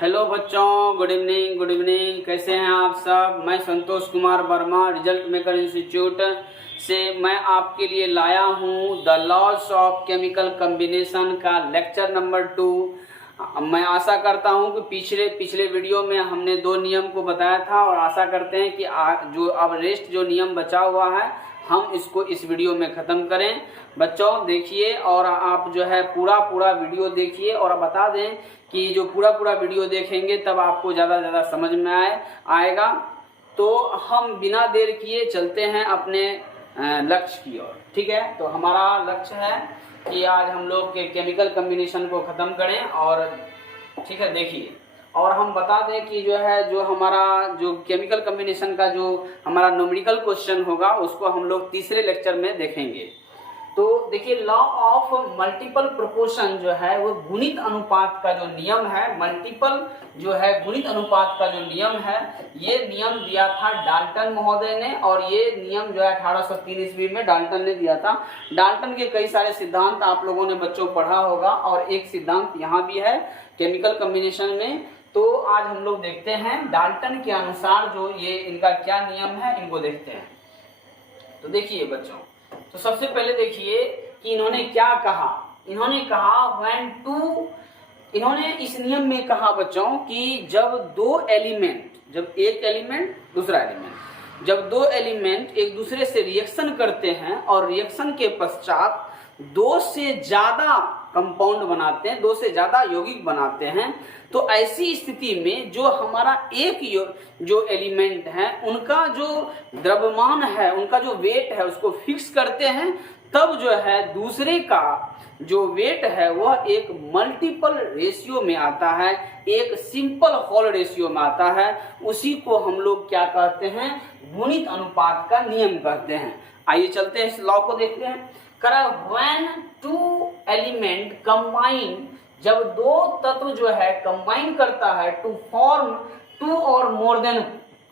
Hello बच्चों, good evening. कैसे हैं आप सब। मैं Santosh Kumar Verma result maker institute से मैं आपके लिए लाया हूं the laws of chemical combination का लेक्चर नंबर 2। मैं आशा करता हूं कि पिछले वीडियो में हमने 2 नियम को बताया था और आशा करते हैं कि जो अब रेस्ट जो नियम बचा हुआ है हम इसको इस वीडियो में ख़त्म करें। बच्चों देखिए और आप जो है पूरा वीडियो देखिए और बता दें कि जो पूरा वीडियो देखेंगे तब आपको ज़्यादा समझ में आएगा। तो हम बिना देर किए चलते हैं अपने लक्ष्य की ओर। ठीक है, तो हमारा लक्ष्य है कि आज हम लोग के केमिकल कॉम्बिनेशन को ख़त्म करें। और ठीक है, देखिए और हम बता दें कि जो हमारा जो केमिकल कॉम्बिनेशन का जो हमारा न्यूमेरिकल क्वेश्चन होगा उसको हम लोग तीसरे लेक्चर में देखेंगे। तो देखिए लॉ ऑफ मल्टीपल प्रोपोर्शन जो है वो गुणित अनुपात का जो नियम है, मल्टीपल जो है गुणित अनुपात का जो नियम है, ये नियम दिया था डाल्टन महोदय ने। और ये नियम जो है 1803 ईस्वी में डाल्टन ने दिया था। डाल्टन के कई सारे सिद्धांत आप लोगों ने बच्चों पढ़ा होगा और एक सिद्धांत यहाँ भी है केमिकल कॉम्बिनेशन में। तो आज हम लोग देखते हैं डाल्टन के अनुसार जो ये इनका क्या नियम है, इनको देखते हैं। तो देखिए बच्चों, तो सबसे पहले देखिए कि इन्होंने क्या कहा। इन्होंने कहा व्हेन टू, इन्होंने इस नियम में कहा बच्चों कि जब दो एलिमेंट, जब एक एलिमेंट दूसरा एलिमेंट, जब 2 एलिमेंट एक दूसरे से रिएक्शन करते हैं और रिएक्शन के पश्चात 2 से ज्यादा कंपाउंड बनाते हैं, 2 से ज्यादा यौगिक बनाते हैं, तो ऐसी स्थिति में जो हमारा एक जो एलिमेंट है उनका जो द्रव्यमान है, उनका जो वेट है उसको फिक्स करते हैं, तब जो है दूसरे का जो वेट है वह एक मल्टीपल रेशियो में आता है, एक सिंपल होल रेशियो में आता है। उसी को हम लोग क्या कहते हैं, गुणित अनुपात का नियम कहते हैं। आइए चलते हैं इस लॉ को देखते हैं। व्हेन 2 एलिमेंट कंबाइन, जब 2 तत्व जो है कंबाइन करता है टू फॉर्म 2 और मोर देन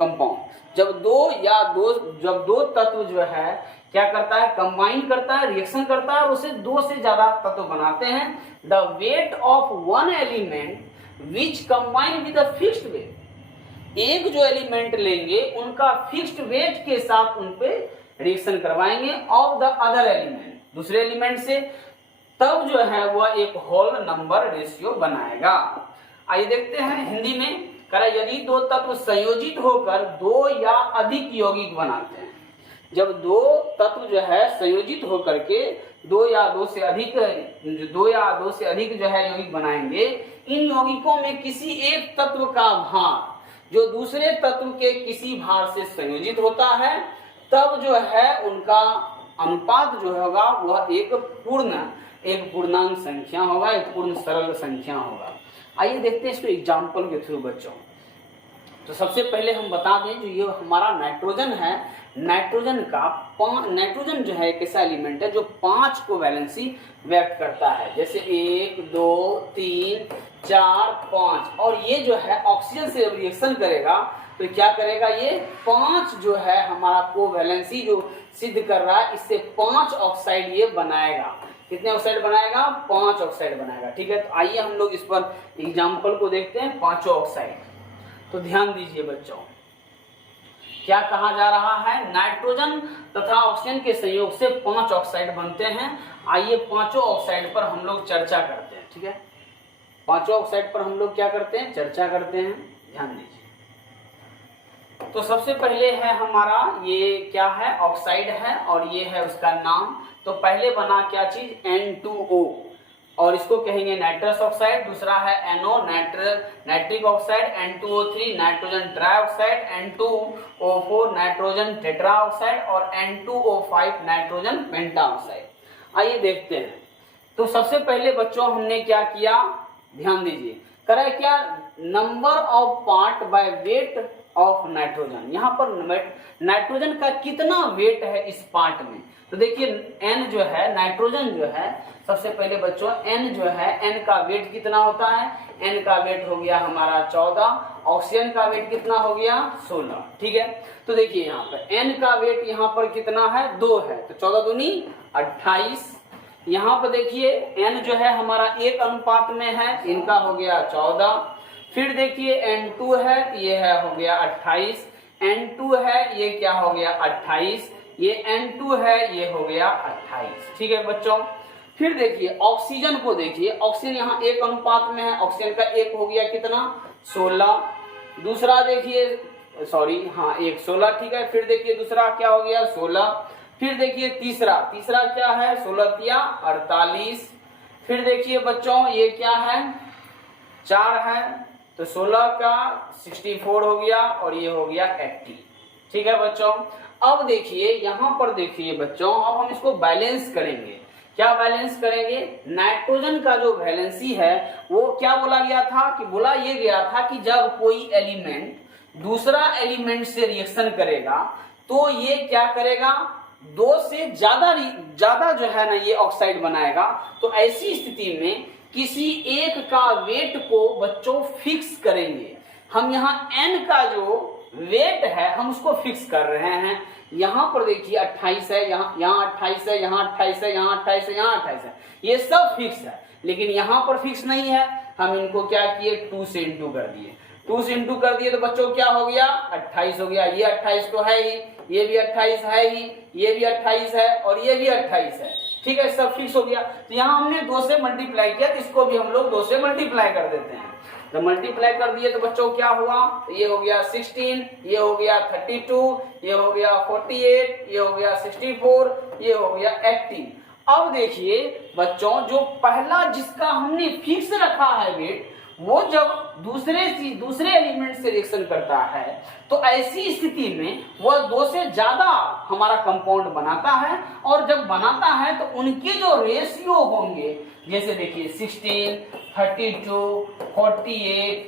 कंपाउंड, जब दो तत्व जो है क्या करता है, कंबाइन करता है, रिएक्शन करता है और उसे 2 से ज्यादा तत्व बनाते हैं। The weight of 1 element which combine with a fixed weight, एक जो एलिमेंट लेंगे उनका फिक्स्ड वेट के साथ उन पे रिएक्शन करवाएंगे ऑफ द अदर एलिमेंट, दूसरे एलिमेंट से, तब जो है वह एक होल नंबर रेशियो बनाएगा। आइए देखते हैं हिंदी में। यदि 2 तत्व संयोजित होकर 2 या अधिक यौगिक बनाते हैं, जब 2 तत्व जो है संयोजित होकर के 2 या 2 से अधिक जो है यौगिक बनाएंगे, इन यौगिकों में किसी एक तत्व का भार जो दूसरे तत्व के किसी भार से संयोजित होता है, तब जो है उनका अनुपात जो होगा वह एक पूर्णांक संख्या होगा, एक पूर्ण सरल संख्या होगा। आइए देखते हैं इसको एग्जाम्पल के थ्रू बच्चों। तो सबसे पहले हम बता दें जो ये हमारा नाइट्रोजन है, नाइट्रोजन जो है एक ऐसा एलिमेंट है जो 5 को वैलेंसी व्यक्त करता है, जैसे 1 2 3 4 5। और ये जो है ऑक्सीजन से रिएक्शन करेगा तो क्या करेगा, ये 5 जो है हमारा कोवैलेंसी जो सिद्ध कर रहा है, इससे 5 ऑक्साइड ये बनाएगा। कितने ऑक्साइड बनाएगा, 5 ऑक्साइड बनाएगा। ठीक है, तो आइए हम लोग इस पर एग्जाम्पल को देखते हैं, 5 ऑक्साइड। तो ध्यान दीजिए बच्चों, क्या कहा जा रहा है, नाइट्रोजन तथा ऑक्सीजन के संयोग से 5 ऑक्साइड बनते हैं। आइए 5 ऑक्साइड पर हम लोग चर्चा करते हैं। ठीक है, 5 ऑक्साइड पर हम लोग क्या करते हैं, चर्चा करते हैं। ध्यान दीजिए, तो सबसे पहले है हमारा ये क्या है, ऑक्साइड है और ये है उसका नाम। तो पहले बना क्या चीज, N2O, और इसको कहेंगे नाइट्रस ऑक्साइड। दूसरा है NO, nitric oxide. N2O3 nitrogen trioxide. N2O4 nitrogen tetra oxide और N2O5 नाइट्रोजन पेंटा ऑक्साइड। आइए देखते हैं। तो सबसे पहले बच्चों हमने क्या किया, ध्यान दीजिए, करा क्या, number of part by weight of nitrogen. यहाँ पर नाइट्रोजन का कितना वेट है इस पार्ट में। तो देखिए N जो है, नाइट्रोजन जो है, सबसे पहले बच्चों N जो है, N का वेट कितना होता है, N का वेट हो गया हमारा 14, ऑक्सीजन का वेट कितना हो गया 16। ठीक है, तो देखिए यहाँ पर N का वेट यहाँ पर कितना है, 2 है, तो 14 दूनी 28। यहाँ पर देखिए N जो है हमारा 1 अनुपात में है, इनका हो गया 14। फिर देखिए N2 है, ये है हो गया 28, N2 है, ये क्या हो गया 28, ये N2 है, ये हो गया 28। ठीक है बच्चों, फिर देखिए ऑक्सीजन को देखिए, ऑक्सीजन यहाँ एक अनुपात में है, ऑक्सीजन का एक हो गया कितना 16, दूसरा देखिए सॉरी हाँ एक 16, ठीक है। फिर देखिए दूसरा क्या हो गया 16, फिर देखिए तीसरा क्या है 16 या 48, फिर देखिए बच्चों ये क्या है 4 है, तो 16 का 64 हो गया और ये हो गया 80। ठीक है बच्चों, अब देखिए यहाँ पर देखिए बच्चों, अब हम इसको बैलेंस करेंगे। क्या बैलेंस करेंगे, नाइट्रोजन का जो वैलेंसी है वो क्या बोला गया था कि बोला ये गया था कि जब कोई एलिमेंट दूसरा एलिमेंट से रिएक्शन करेगा तो ये क्या करेगा, 2 से ज्यादा जो है ना ये ऑक्साइड बनाएगा। तो ऐसी स्थिति में किसी एक का वेट को बच्चों फिक्स करेंगे। हम यहाँ n का जो वेट है हम उसको फिक्स कर रहे हैं। यहाँ पर देखिए 28 है, यहाँ 28 है, यहाँ 28 है, यहाँ 28 है, यहाँ 28 है, ये सब फिक्स है। लेकिन यहाँ पर फिक्स नहीं है, हम इनको क्या किए 2 से इंटू कर दिए, 2 से इंटू कर दिए तो बच्चों क्या हो गया 28 हो गया। ये 28 तो है ही, ये भी 28 है ही, ये भी 28 है और ये भी 28 है। ठीक है, सब फिक्स हो गया। तो यहाँ हमने 2 से मल्टीप्लाई किया, तो इसको भी हम लोग 2 से मल्टीप्लाई कर देते हैं। तो मल्टीप्लाई कर दिए तो बच्चों क्या हुआ, तो ये हो गया 16, ये हो गया 32, ये हो गया 48, ये हो गया 64, ये हो गया 80। अब देखिए बच्चों जो पहला जिसका हमने फिक्स रखा है वेट, वो जब दूसरे एलिमेंट से रिएक्शन करता है तो ऐसी स्थिति में वह 2 से ज्यादा हमारा कंपाउंड बनाता है। और जब बनाता है तो उनके जो रेशियो होंगे, जैसे देखिए 16, 32, 48,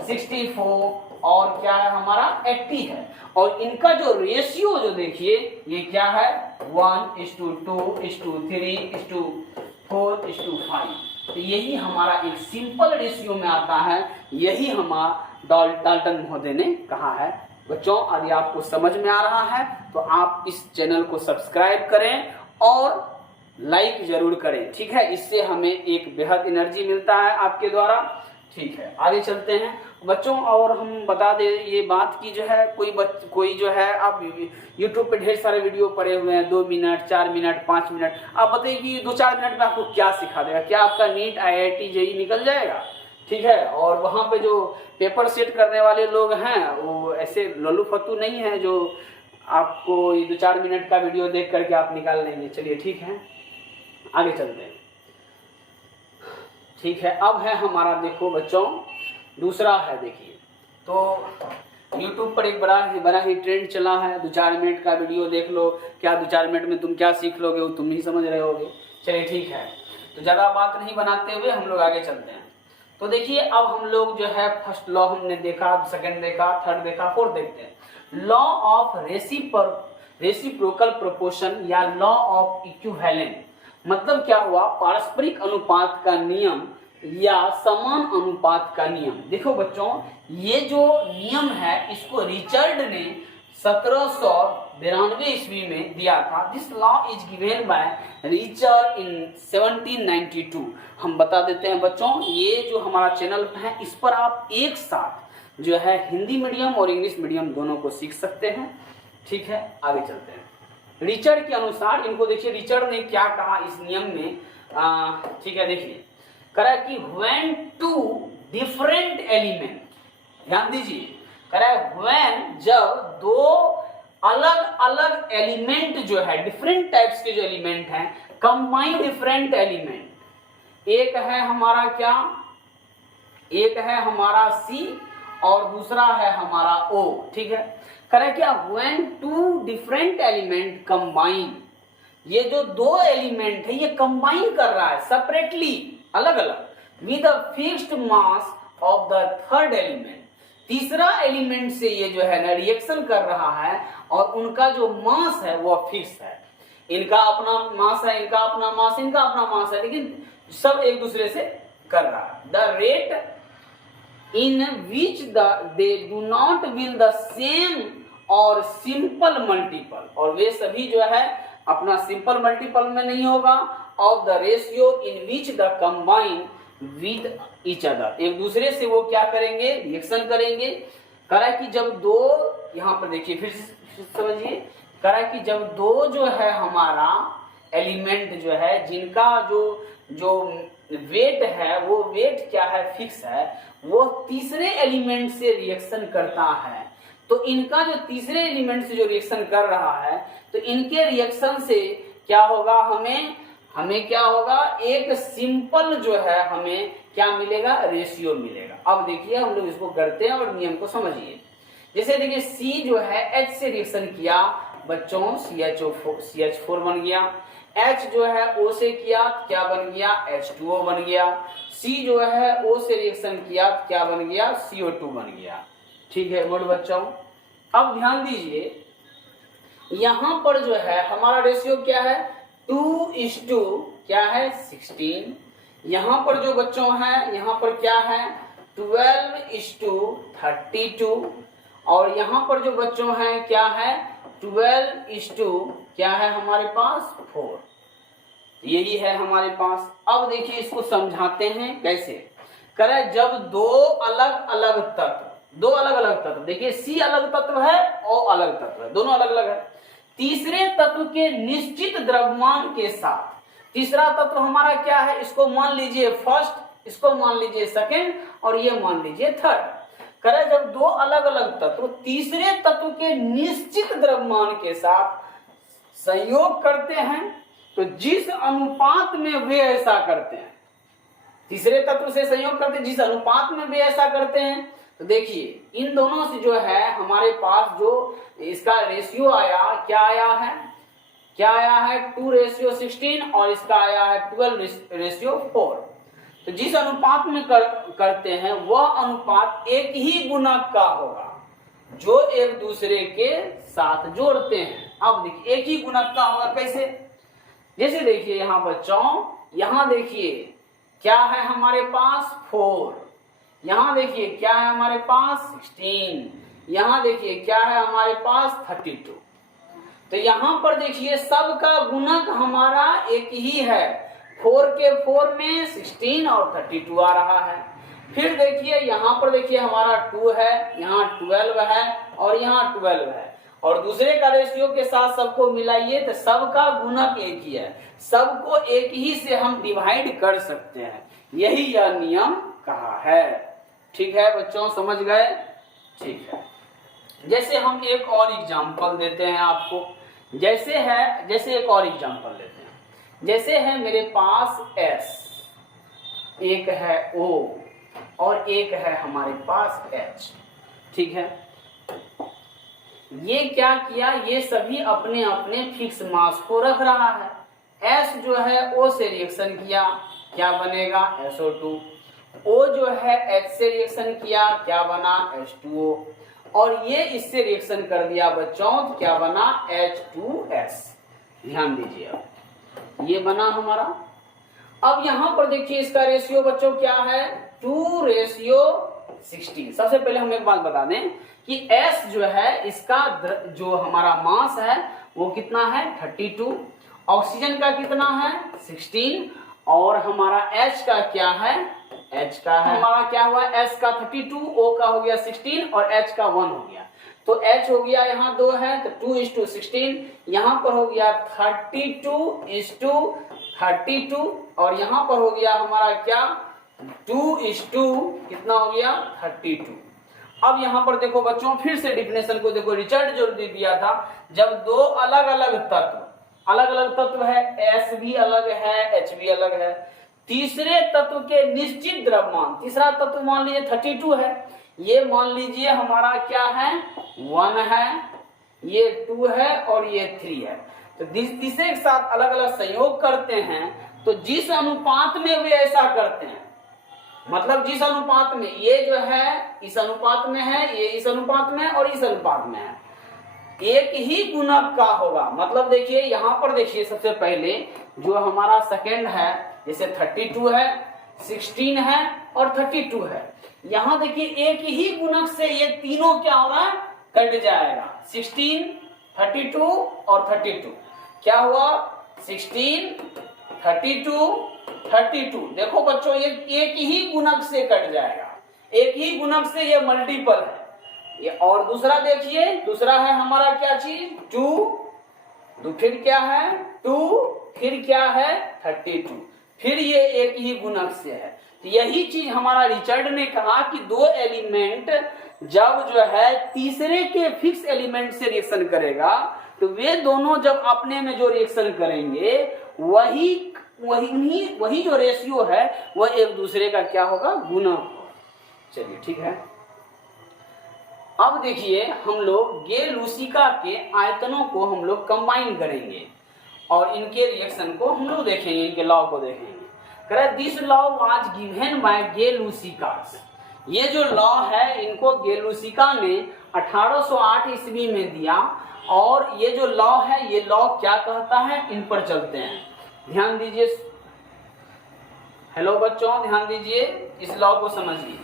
64 और क्या है हमारा 80 है। और इनका जो रेशियो जो देखिए ये क्या है 1:2:3:4:5। तो यही हमारा एक सिंपल रेशियो में आता है, यही हमारा डाल्टन महोदय ने कहा है। बच्चों यदि आपको समझ में आ रहा है तो आप इस चैनल को सब्सक्राइब करें और लाइक जरूर करें। ठीक है, इससे हमें एक बेहद एनर्जी मिलता है आपके द्वारा। ठीक है, आगे चलते हैं बच्चों। और हम बता दें ये बात की जो है कोई जो है आप YouTube पे ढेर सारे वीडियो पड़े हुए हैं, 2 मिनट 4 मिनट 5 मिनट। आप बताइए कि 2-4 मिनट में आपको क्या सिखा देगा, क्या आपका नीट IIT JEE निकल जाएगा। ठीक है, और वहाँ पे जो पेपर सेट करने वाले लोग हैं वो ऐसे लल्लू फत्तू नहीं है जो आपको 2-4 मिनट का वीडियो देख करके आप निकाल लेंगे। चलिए ठीक है, आगे चलते हैं। ठीक है, अब है हमारा देखो बच्चों दूसरा है, देखिए तो YouTube पर एक बड़ा ही ट्रेंड चला है, 2-4 मिनट का वीडियो देख लो, क्या 2-4 मिनट में तुम क्या सीख लोगे वो तुम ही समझ रहे होगे। चलिए ठीक है, तो ज़्यादा बात नहीं बनाते हुए हम लोग आगे चलते हैं। तो देखिए अब हम लोग जो है फर्स्ट लॉ हमने देखा, सेकंड देखा, थर्ड देखा, फोर्थ देखते हैं। लॉ ऑफ रेसिप्रोकल प्रोपोर्शन या लॉ ऑफ इक्विवेलेंट मतलब क्या हुआ, पारस्परिक अनुपात का नियम या समान अनुपात का नियम। देखो बच्चों ये जो नियम है इसको रिचर्ड ने 1792 ईस्वी में दिया था। This law is given by Richard in 1792। हम बता देते हैं बच्चों, ये जो हमारा चैनल है इस पर आप एक साथ जो है हिंदी मीडियम और इंग्लिश मीडियम दोनों को सीख सकते हैं। ठीक है, आगे चलते हैं। रिचर्ड के अनुसार इनको देखिए रिचर्ड ने क्या कहा इस नियम में। ठीक है, देखिए करा कि व्हेन 2 डिफरेंट एलिमेंट, ध्यान दीजिए, करा व्हेन जब 2 अलग अलग एलिमेंट जो है डिफरेंट टाइप्स के जो एलिमेंट हैं, कंबाइन डिफरेंट एलिमेंट, एक है हमारा क्या, एक है हमारा C और दूसरा है हमारा O। ठीक है, करें क्या, when 2 different element combine, ये जो 2 एलिमेंट है ये कंबाइन कर रहा है सेपरेटली, अलग अलग, with a fixed mass of the third element, तीसरा एलिमेंट से ये जो है ना रिएक्शन कर रहा है और उनका जो मास है वो फिक्स है। इनका अपना मास है, इनका अपना मास, इनका अपना मास है, लेकिन सब एक दूसरे से कर रहा है। The rate in which they do not will the same और सिंपल मल्टीपल, और वे सभी जो है अपना सिंपल मल्टीपल में नहीं होगा, of the ratio in which the combine with each other, एक दूसरे से वो क्या करेंगे, रिएक्शन करेंगे। करा कि जब दो, यहाँ पर देखिए फिर समझिए, करा कि जब दो जो है हमारा एलिमेंट जो है, जिनका जो वेट है वो वेट क्या है, फिक्स है, वो तीसरे एलिमेंट से रिएक्शन करता है, तो इनका जो तीसरे एलिमेंट से जो रिएक्शन कर रहा है, तो इनके रिएक्शन से क्या होगा, हमें क्या होगा, एक सिंपल जो है हमें क्या मिलेगा, रेशियो मिलेगा। अब देखिए हम लोग इसको करते हैं और नियम को समझिए। जैसे देखिए C जो है H से रिएक्शन किया बच्चों, CH4 बन गया। H जो है O से किया क्या बन गया, H2O बन गया। C जो है O से रिएक्शन किया क्या बन गया, CO2 बन गया। ठीक है गुड बच्चों। अब ध्यान दीजिए, यहां पर जो है हमारा रेशियो क्या है, 2:, क्या है 16। यहां पर जो बच्चों है, यहां पर क्या है 12:32, और यहां पर जो बच्चों है क्या है 12:, क्या है हमारे पास 4, यही है हमारे पास। अब देखिए इसको समझाते हैं कैसे करें। जब दो अलग अलग तत्व, देखिए C अलग तत्व है, O अलग तत्व है, दोनों अलग अलग है, तीसरे तत्व के निश्चित द्रव्यमान के साथ, तीसरा तत्व हमारा क्या है, इसको मान लीजिए फर्स्ट, इसको मान लीजिए सेकंड, और ये मान लीजिए थर्ड। करें जब दो अलग अलग तत्व तीसरे तत्व के निश्चित द्रव्यमान के साथ संयोग करते हैं, तो जिस अनुपात में वे ऐसा करते हैं, तीसरे तत्व से संयोग करते हैं जिस अनुपात में वे ऐसा करते हैं, तो देखिए इन दोनों से जो है हमारे पास जो इसका रेशियो आया, क्या आया है 2:16, और इसका आया है 12:4। तो जिस अनुपात में करते हैं वह अनुपात एक ही गुणक का होगा जो एक दूसरे के साथ जोड़ते हैं। अब देखिए एक ही गुणक का होगा कैसे, जैसे देखिए यहाँ बच्चों, यहाँ देखिए क्या है हमारे पास 4, यहाँ देखिए क्या है हमारे पास 16, यहाँ देखिए क्या है हमारे पास 32। तो यहाँ पर देखिए सबका गुणक हमारा एक ही है, 4 के 4 में 16 और 32 आ रहा है। फिर देखिए यहाँ पर देखिए हमारा 2 है, यहाँ 12 है और यहाँ 12 है, और दूसरे का रेशियो के साथ सबको मिलाइए तो सबका गुणक एक ही है, सबको एक ही से हम डिवाइड कर सकते हैं, यही यह नियम कहा है। ठीक है बच्चों, समझ गए? ठीक है। जैसे हम एक और एग्जांपल देते हैं आपको, जैसे एक और एग्जांपल लेते हैं। जैसे है मेरे पास S, एक है O और एक है हमारे पास H। ठीक है, ये क्या किया, ये सभी अपने अपने फिक्स मास को रख रहा है। S जो है O से रिएक्शन किया, क्या बनेगा SO2। O जो है H से रिएक्शन किया, क्या बना H2O, और ये इससे रिएक्शन कर दिया बच्चों, तो क्या बना H2S। ध्यान दीजिए, अब ये बना हमारा। अब यहां पर देखिए इसका रेशियो बच्चों क्या है 2:16। सबसे पहले हम एक बात बता दें कि S जो है इसका जो हमारा मास है वो कितना है 32, ऑक्सीजन का कितना है 16, और हमारा H का क्या है, H का है हमारा क्या हुआ, S का 32, O का हो गया 16 और H का 1 हो गया। तो H हो गया यहाँ 2 है तो 2:16, यहाँ पर हो गया 32:32, और यहाँ पर हो गया हमारा क्या 2:, कितना हो गया 32। अब यहाँ पर देखो बच्चों, फिर से डिफिनेशन को देखो, रिचर्ड जो दिया था, जब दो अलग अलग तत्व है, S भी अलग है H भी अलग है, तीसरे तत्व के निश्चित द्रव्यमान, तीसरा तत्व मान लीजिए 32 है, ये मान लीजिए हमारा क्या है 1 है, ये 2 है और ये 3 है, तो तीसरे के साथ अलग अलग संयोग करते हैं, तो जिस अनुपात में वे ऐसा करते हैं, मतलब जिस अनुपात में ये जो है इस अनुपात में है, ये इस अनुपात में और इस अनुपात में है, एक ही गुणक का होगा। मतलब देखिए यहाँ पर देखिए सबसे पहले जो हमारा सेकंड है, जैसे 32 है, 16 है और 32 है, यहाँ देखिए एक ही गुणक से ये तीनों क्या हो रहा है, कट जाएगा। 16, 32 और 32 क्या हुआ 16, 32 32। देखो बच्चों ये एक ही गुणक से कट जाएगा, एक ही गुणक से ये मल्टीपल है ये। और दूसरा देखिए, दूसरा है हमारा क्या चीज 2, फिर क्या है 2, फिर क्या है 32, फिर ये एक ही गुणक से है। तो यही चीज हमारा रिचर्ड ने कहा कि दो एलिमेंट जब जो है तीसरे के फिक्स एलिमेंट से रिएक्शन करेगा तो वे दोनों जब अपने में जो रिएक्शन करेंगे वही जो रेशियो है वह एक दूसरे का क्या होगा, गुणक। चलिए ठीक है। अब देखिए हम लोग गे-लूसिका के आयतनों को हम लोग कंबाइन करेंगे और इनके रिएक्शन को हम लोग देखेंगे, इनके लॉ को देखेंगे। This law was given by Gay Lussac. ये जो लॉ है इनको गे-लूसिका ने 1808 ईस्वी में दिया। और ये जो लॉ है ये लॉ क्या कहता है, इन पर चलते हैं, ध्यान दीजिए। हेलो बच्चों ध्यान दीजिए, इस लॉ को समझिए।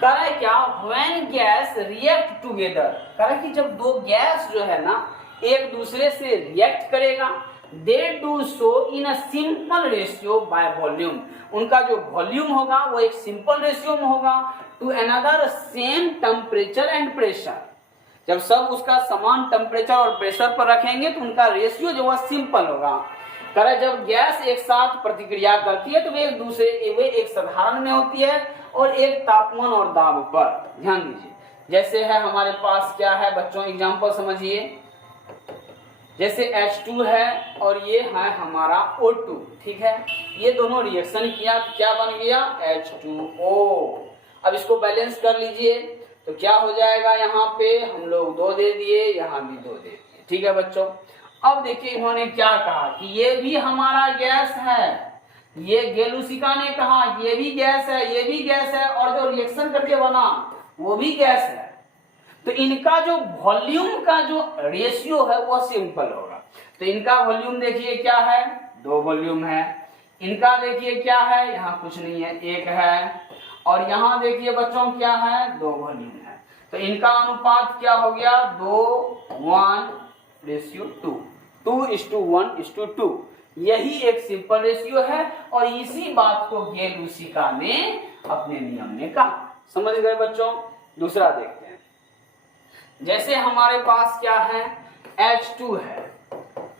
कह रहा है क्या, व्हेन गैस रिएक्ट टुगेदर, कह रहा है कि जब दो गैस जो है ना एक दूसरे से रिएक्ट करेगा, they do so in a simple ratio by volume, उनका जो वॉल्यूम होगा वो एक सिंपल रेशियो में होगा to another same temperature and pressure. जब सब उसका समान टेम्परेचर और प्रेशर पर रखेंगे तो उनका रेशियो जो है सिंपल होगा। कह रहा है जब गैस एक साथ प्रतिक्रिया करती है तो वे एक साधारण में होती है और एक तापमान और दाब पर। ध्यान दीजिए, जैसे है हमारे पास क्या है बच्चों, एग्जांपल समझिए। जैसे H2 है और ये है हमारा O2, ठीक है। ये दोनों रिएक्शन किया तो क्या बन गया, H2O। अब इसको बैलेंस कर लीजिए तो क्या हो जाएगा, यहाँ पे हम लोग 2 दे दिए, यहाँ भी 2 दे दिए, ठीक है बच्चों। अब देखिए इन्होंने क्या कहा कि ये भी हमारा गैस है, ये गे-लूसिका ने कहा ये भी गैस है, ये भी गैस है, और जो रिएक्शन करके बना वो भी गैस है। तो इनका जो वॉल्यूम का जो रेशियो है वो सिंपल होगा। तो इनका वॉल्यूम देखिए क्या है, 2 वॉल्यूम है। इनका देखिए क्या है, यहाँ कुछ नहीं है, 1 है। और यहाँ देखिए बच्चों क्या है, 2 वॉल्यूम है। तो इनका अनुपात क्या हो गया, 2:1:2, 2:1:2। यही एक सिंपल रेशियो है और इसी बात को गे-लूसिका ने अपने नियम में कहा। समझ गए बच्चों। दूसरा देखते हैं। जैसे हमारे पास क्या है, H2 है,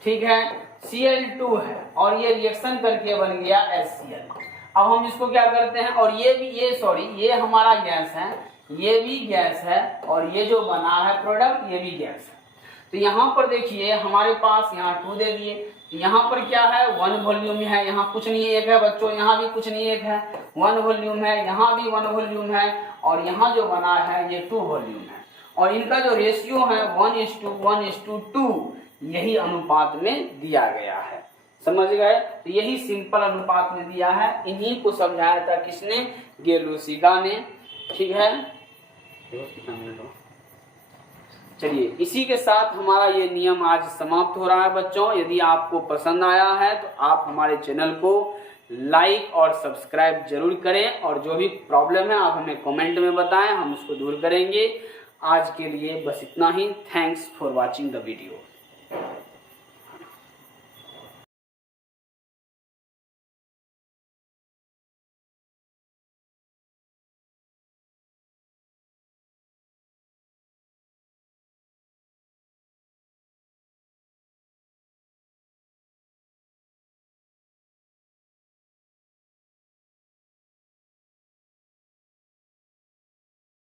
ठीक है, Cl2 है और ये रिएक्शन करके बन गया HCl। अब हम इसको क्या करते हैं, और ये हमारा गैस है, ये भी गैस है, और ये जो बना है प्रोडक्ट ये भी गैस है। तो यहाँ पर देखिए हमारे पास यहाँ 2 दे दिए, यहाँ पर क्या है, 1 वॉल्यूम है, यहाँ कुछ नहीं 1 है बच्चों, यहाँ भी कुछ नहीं 1 है, 1 वॉल्यूम है, यहाँ भी 1 वॉल्यूम है, और यहाँ जो बना है ये 2 वॉल्यूम है। और इनका जो रेशियो है 1:1:2 यही अनुपात में दिया गया है। समझ गए। तो यही सिंपल अनुपात में दिया है, इन्हीं को समझाया था किसने, गे-लूसिका ने, ठीक है। चलिए इसी के साथ हमारा ये नियम आज समाप्त हो रहा है बच्चों। यदि आपको पसंद आया है तो आप हमारे चैनल को लाइक और सब्सक्राइब जरूर करें, और जो भी प्रॉब्लम है आप हमें कमेंट में बताएं, हम उसको दूर करेंगे। आज के लिए बस इतना ही। Thanks for watching the video.